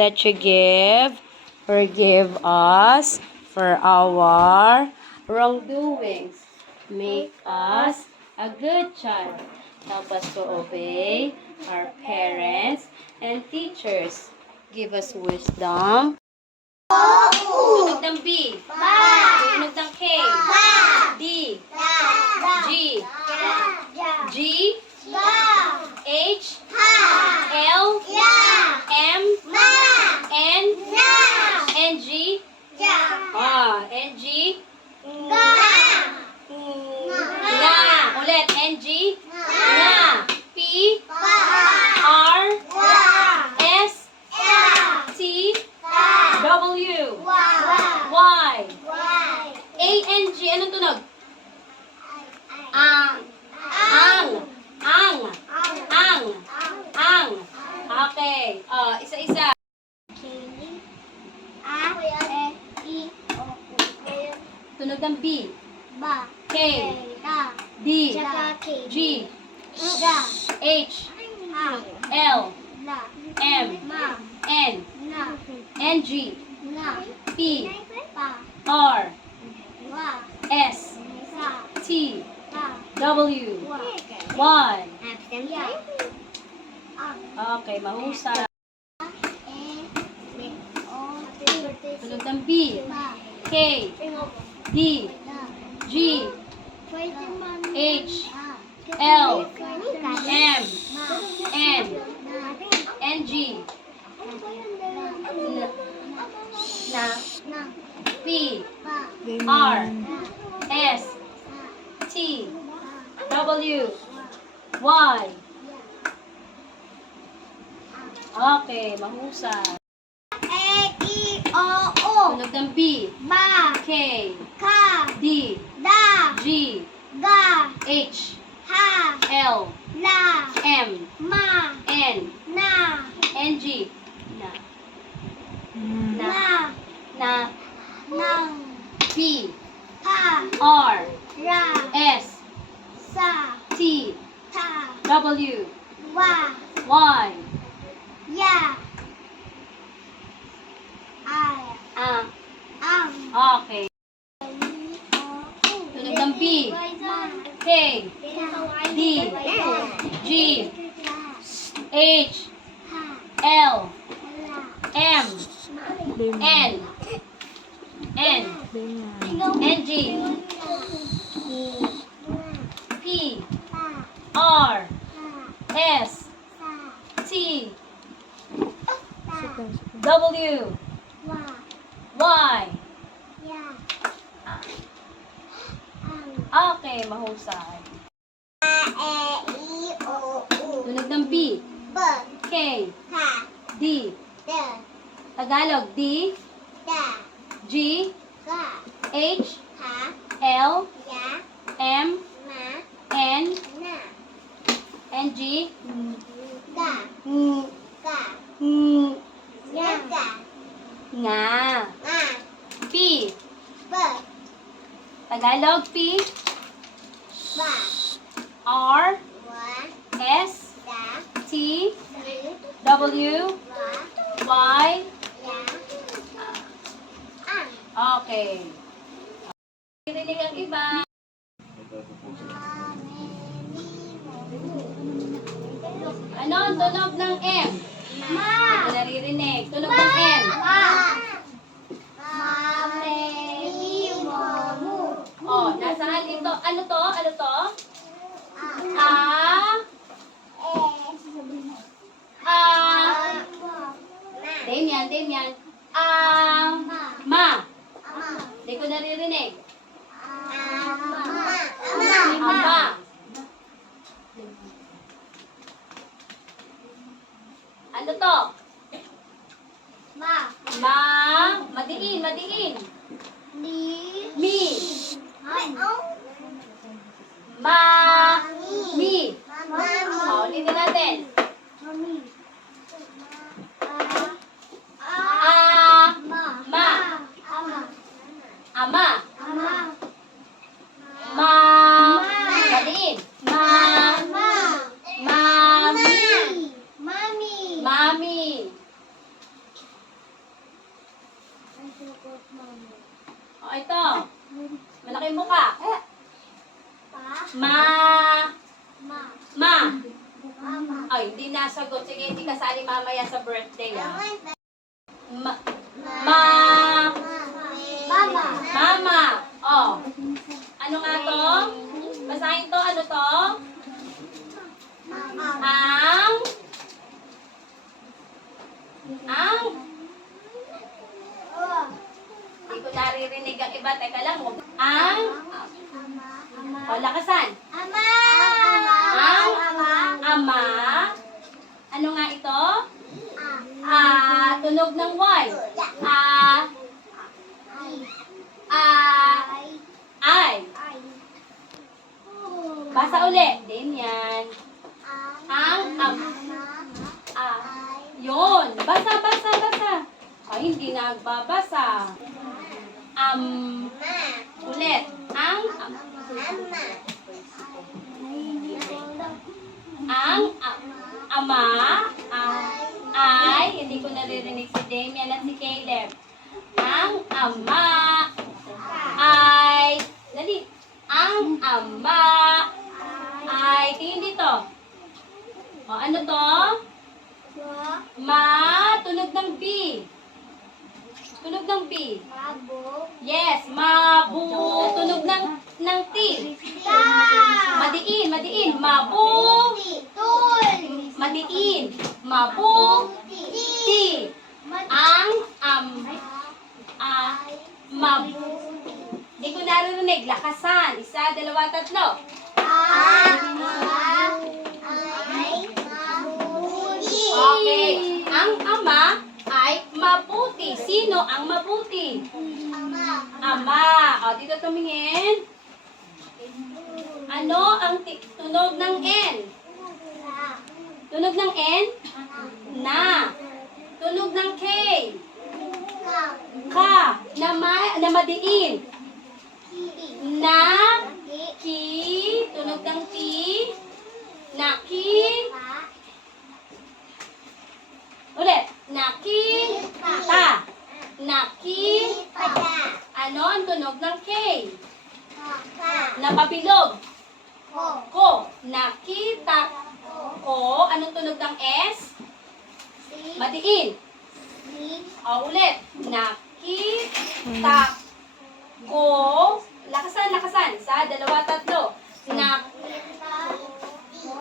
That you forgive us for our wrongdoings. Make us a good child. Help us to obey our parents and teachers. Give us wisdom. Tunog ng B. Tunog ng K. D. G. G. H. L. M. N. N. G. N. G. Nga. Ulit. N. G. Nga. P. R. S. T. W. Y. A. N. G. Anong tunog? Ang. Okay. Isa-isa. Tunog ng B. K. D. G. H. L. M. N. N. G. P. R. S. T. W. Y. Okay, mahusay. Tunog ng B. K. D. G. H. L. M. N. N. G. P. R. S. T. W. Y. Okay, mahusay. Tunog ng B. K. D. G. H. L. M. N. N. G. P. R. S. T. W. Y. Okay. Tunog ng B. K. D. G. H. L. M. N. N. G. P. R. S. T. W. Y. Okay, mahusay. Tunog ng B. K. D. Tagalog. D. G. H. L. M. N. N. G. Nga. P. Tagalog. P. R. S. T. W. Y. Okay. Rinig ang iba. Ano ang tunog ng M? Hindi naririnig. Tunog ng N. Nasaan ito? Ano to? Damian. Ma. Hindi ko naririnig. Ama. Ano to? Madiin. Mi. Ulitin natin. Ama. Ma. Maliin. Mami. O, ito. Malaki yung mukha. Ma. Ay, hindi nasagot. Sige, hindi kasali mamaya sa birthday. Mama. Oh. Ano nga to? Basahin to. Ano to? Hindi ko naririnig ang iba. Teka lang. O, lakasan. Ama. Ano nga ito? Tunog ng Y. I. Basa ulit. Din yan. Yun. Basa. Ay, hindi nagbabasa. Ulit. Ama. Ay, hindi ko naririnig si Damian at si Caleb. Ang ama ay, dali. Ang ama ay, tingin dito. O, ano to? Tunog ng B. Tunog ng B. Yes, mabu. Tunog ng T. Madiin. Mabu. Madiin. Mabu. T. Mabu. Hindi ko naririnig. Lakasan. 1, 2, 3. Okay. Ang ama ay mabuti. Sino ang mabuti? Ama. O, dito tumingin. Ano ang tunog ng N? Tunog ng N? Na. Tunog ng K? Ka. Na madiin. Na. Ki. Tunog ng T. Naki. Ulit. Nakita. Nakita. Ano ang tunog ng K? Napabilog. Ko. Nakita ko. Anong tunog ng S? Madiin. O, ulit. Nakita ko. Lakasan. 1, 2, 3.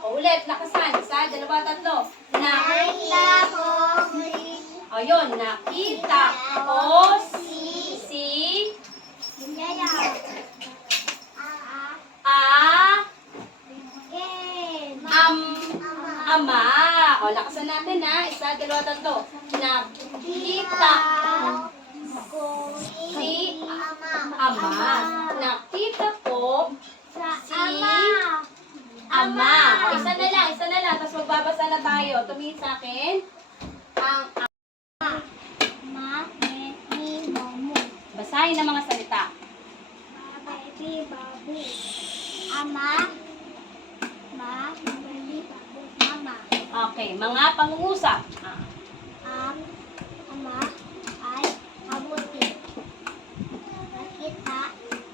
O, ulit. Lakasan. 1, 2, 3. Nakita ko. O, yun. Nakita ko si ama. O, lakasan natin ha. 1, 2, 3. Nakita ko si ama. Nakita ko si ama. O, isa na lang. Tapos magbabasa na tayo. Tumingin sa akin. Ang basahin ang mga salita. Okay, mga pangungusap. Ama ay mabuti. Nakita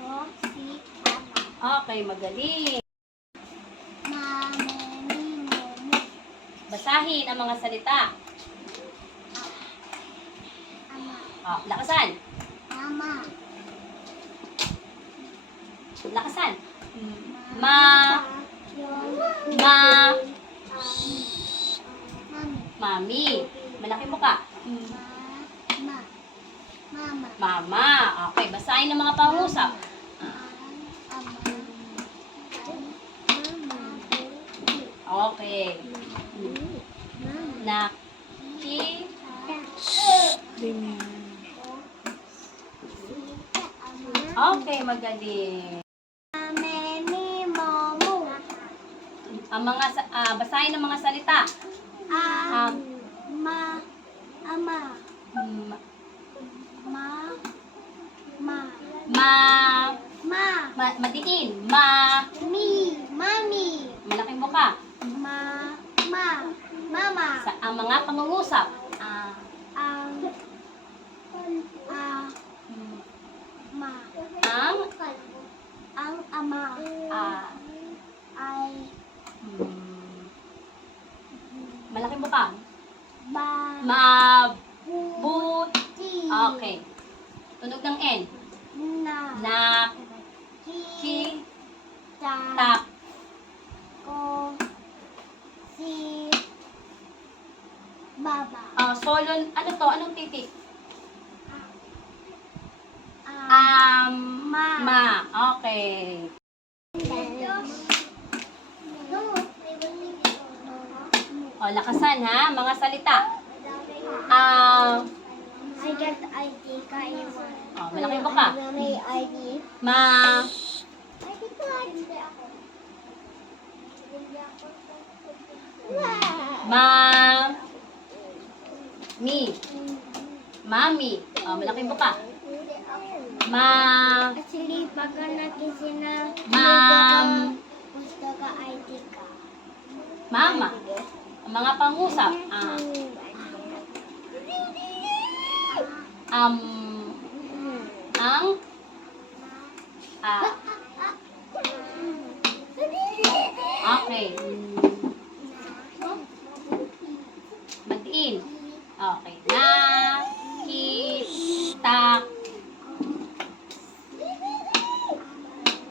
ko si ama. Okay, magaling. Mamimimomo. Basahin ang mga salita. Ama. Lakasan. Ama. Lakasan. Mami. Malaki mo ka. Mama. Okay, basahin ang mga pangusap. Okay. Okay, magaling. Ang mga basahin ang mga salita. Ama. Ma. Madiin. Mami. Malaking buka. Mama. Ang mga pangungusap. Ang ama ay Malaking buka. mabuti. Okay. Tunog ng N. Na Tak. ko si Baba. Solo, ano to? Anong titik? Ma. Okay. Lakasan ha, mga salita. I got ID ka iwan. Malaking buka. May ID. ID card. Hindi ako. Mami. Malaking buka. Actually, pagka natin gusto ka ID ka. Mama. Ang mga pangusap. Okay. Madiin. Okay. Nakita.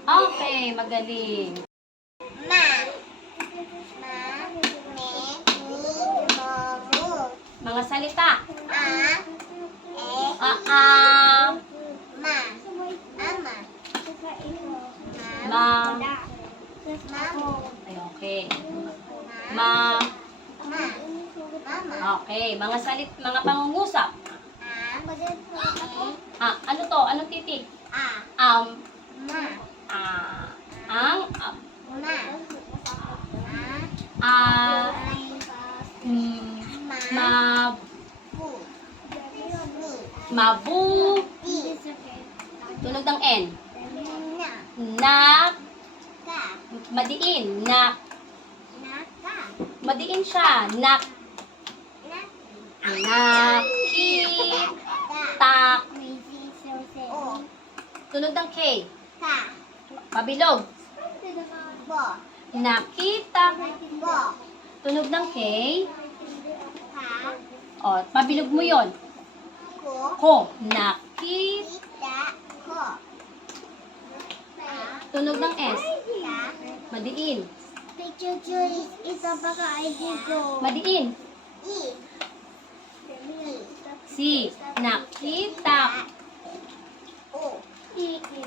Okay, magaling. Mga salita. Ay, okay. Okay, mga pangungusap. Ano to? Anong titik? Mabuti. Tunog ng N. Madiin. Madiin siya. Nakita. Tunog ng K. Pabilog. Nakita. Tunog ng K. Pabilog mo yon. Ko. Nakita. Tunog ng S. Madiin. Picture ito baka ID ko. Madiin. Si. Nakita.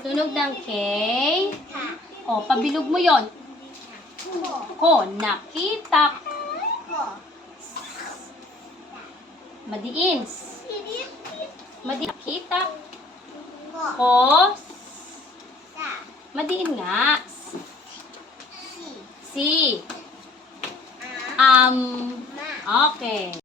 Tunog ng K. Pabilog mo yon. Ko. Nakita. Madiin. Nakita. Ko. Madiin nga. Si. Okay.